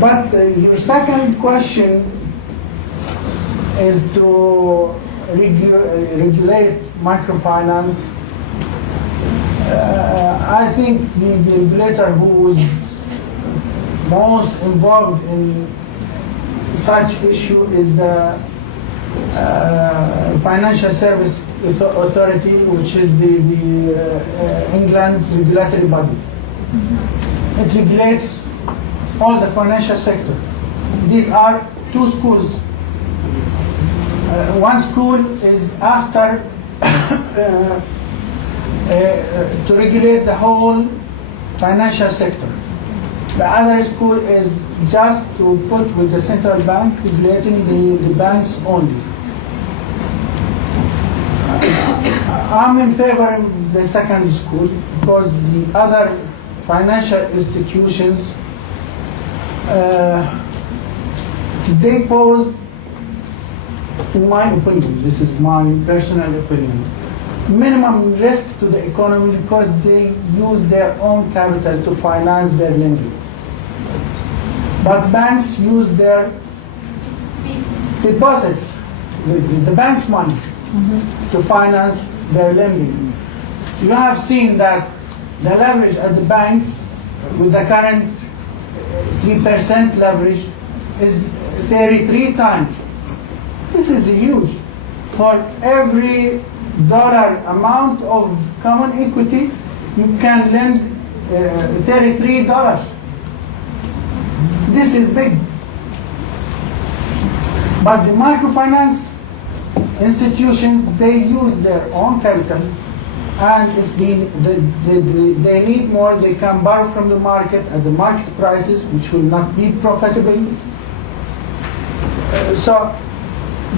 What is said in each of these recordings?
But your second question is to regulate microfinance. I think the regulator who is most involved in such issue is the Financial Service Authority, which is the England's regulatory body. It regulates all the financial sector. These are two schools. One school is after to regulate the whole financial sector. The other school is just to put with the central bank regulating the banks only. I'm in favor of the second school because the other financial institutions they pose, in my opinion, this is my personal opinion, minimum risk to the economy because they use their own capital to finance their lending. But banks use their deposits, the bank's money, to finance their lending. You have seen that the leverage at the banks with the current 3% leverage is 33 times. This is huge. For every dollar amount of common equity, you can lend $33. This is big. But the microfinance institutions, they use their own capital, and if they need more, they can borrow from the market at the market prices, which will not be profitable. So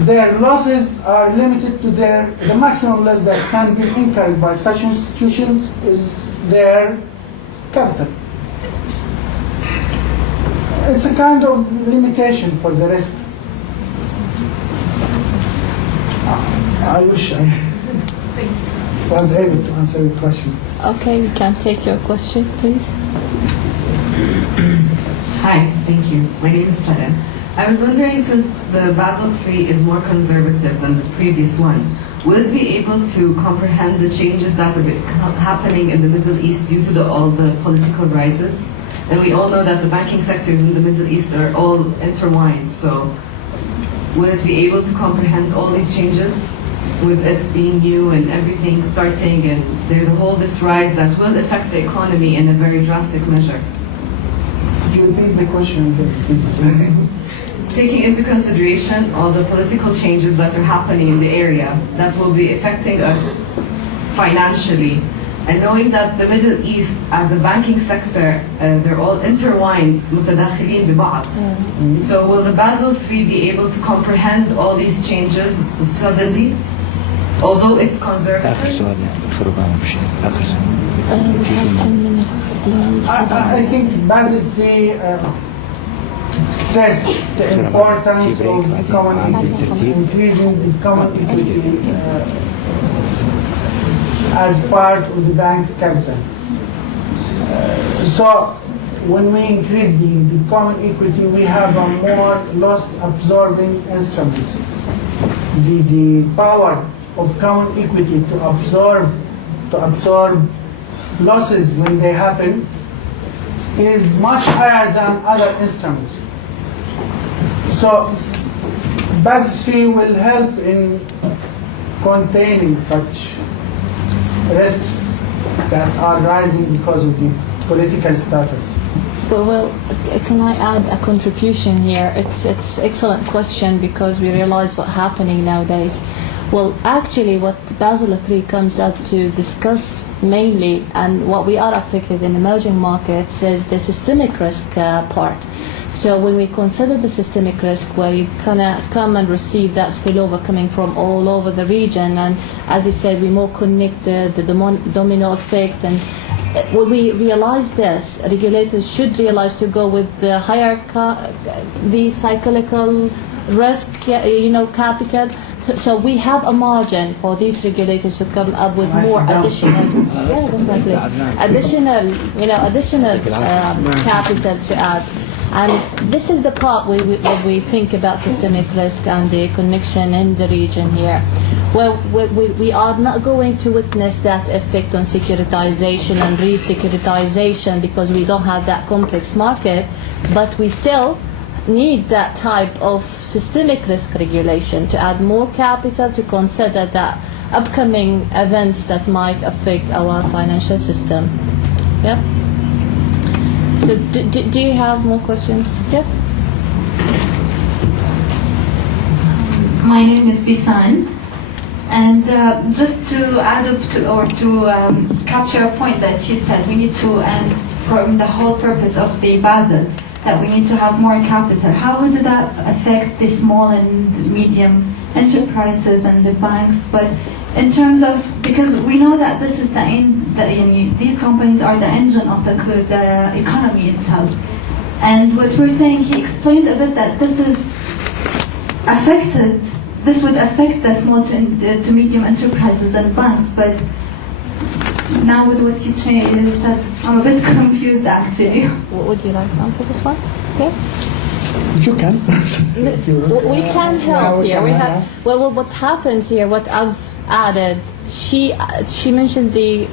their losses are limited to the maximum loss that can be incurred by such institutions is their capital. It's a kind of limitation for the risk. I wish I was able to answer your question. Okay, we can take your question, please. Hi, thank you. My name is Sarah. I was wondering, since the Basel III is more conservative than the previous ones, will it be able to comprehend the changes that are happening in the Middle East due to all the political rises? And we all know that the banking sectors in the Middle East are all intertwined, so will it be able to comprehend all these changes with it being new and everything starting, and there's a whole this rise that will affect the economy in a very drastic measure? Could you repeat the question, please? Taking into consideration all the political changes that are happening in the area that will be affecting us financially, and knowing that the Middle East as a banking sector, they're all intertwined, متداخلين ببعض. So will the Basel III be able to comprehend all these changes suddenly, although it's conservative? We have 10 minutes. I think Basel III stressed the importance of common equity, increasing the common equity as part of the bank's capital. So when we increase the common equity, we have a more loss-absorbing instruments. The power of common equity to absorb losses when they happen is much higher than other instruments. So Basel III will help in containing such risks that are rising because of the political status. Well, can I add a contribution here? It's excellent question because we realize what's happening nowadays. Well, actually, what Basel III comes up to discuss mainly, and what we are affected in emerging markets, is the systemic risk part. So when we consider the systemic risk, where you kind of come and receive that spillover coming from all over the region, and as you said, we more connect the domino effect, and when we realize this, regulators should realize to go with the higher the cyclical risk, capital. So we have a margin for these regulators to come up with more additional, additional capital to add. And this is the part when we think about systemic risk and the connection in the region here. Well, we are not going to witness that effect on securitization and re-securitization because we don't have that complex market, but we still need that type of systemic risk regulation to add more capital to consider that upcoming events that might affect our financial system. Yeah? So do you have more questions? Yes? My name is Bisan, and just to add up to, or to capture a point that she said, we need to, and from the whole purpose of the Basel, that we need to have more capital. How would that affect the small and medium enterprises and the banks? But in terms of, because we know that this is these companies are the engine of the economy itself. And what we're saying, he explained a bit that this would affect the small to medium enterprises and banks, but now with what you changed, that I'm a bit confused actually. Would you like to answer this one? Okay. You can. We can help here. Well, what happens here? What I've added, she mentioned the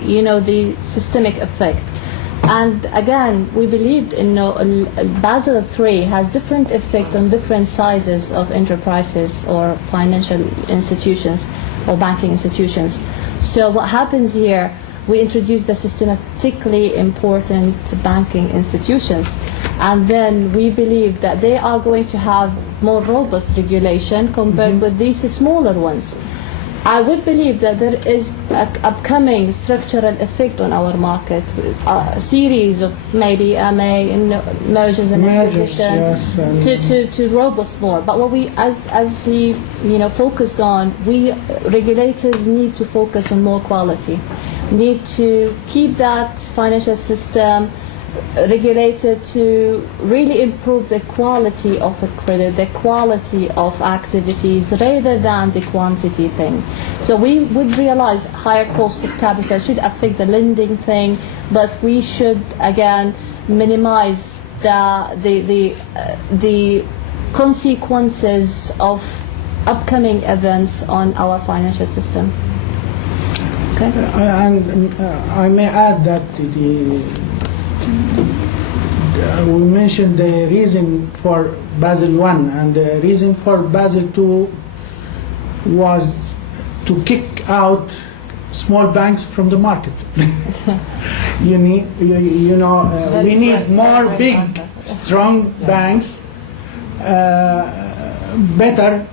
systemic effect, and again we believed in Basel III has different effect on different sizes of enterprises or financial institutions or banking institutions. So what happens here? We introduced the systematically important banking institutions, and then we believe that they are going to have more robust regulation compared with these smaller ones. I would believe that there is an upcoming structural effect on our market, a series of maybe mergers and acquisitions, yes, to robust more. But what we, as he focused on, we regulators need to focus on more quality. Need to keep that financial system regulated to really improve the quality of a credit, the quality of activities, rather than the quantity thing. So we would realize higher cost of capital should affect the lending thing, but we should again minimize the consequences of upcoming events on our financial system. Okay. And I may add that we mentioned the reason for Basel I, and the reason for Basel II was to kick out small banks from the market. We need more big, strong banks, better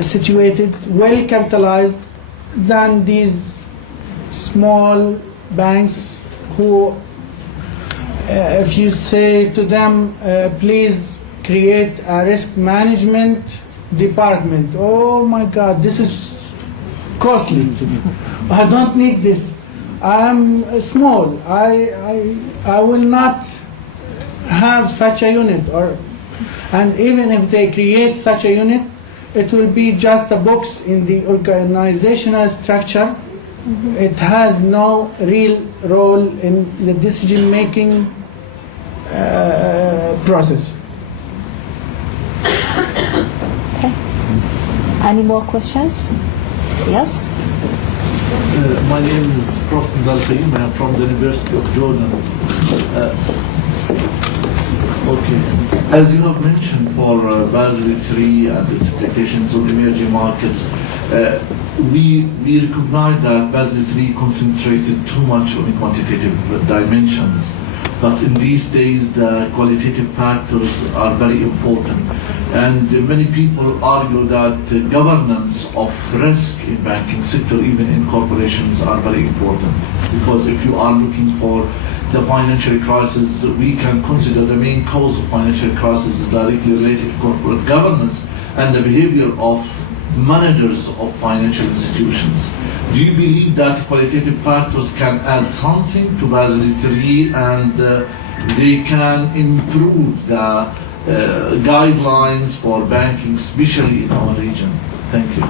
situated, well capitalized than these small banks who, if you say to them, please create a risk management department, oh my God, this is costly to me. I don't need this. I'm small. I will not have such a unit. And even if they create such a unit, it will be just a box in the organizational structure. It has no real role in the decision-making process. Okay. Any more questions? Yes? My name is Prof. Talal Abu-Ghazaleh. I am from the University of Jordan. Okay. As you have mentioned, for Basel III and its applications on emerging markets, we recognize that Basel III concentrated too much on the quantitative dimensions. But in these days, the qualitative factors are very important. And many people argue that the governance of risk in banking sector, even in corporations, are very important. Because if you are looking for the financial crisis, we can consider the main cause of financial crisis is directly related to corporate governance and the behavior of managers of financial institutions. Do you believe that qualitative factors can add something to Basel III and they can improve the guidelines for banking, especially in our region? Thank you.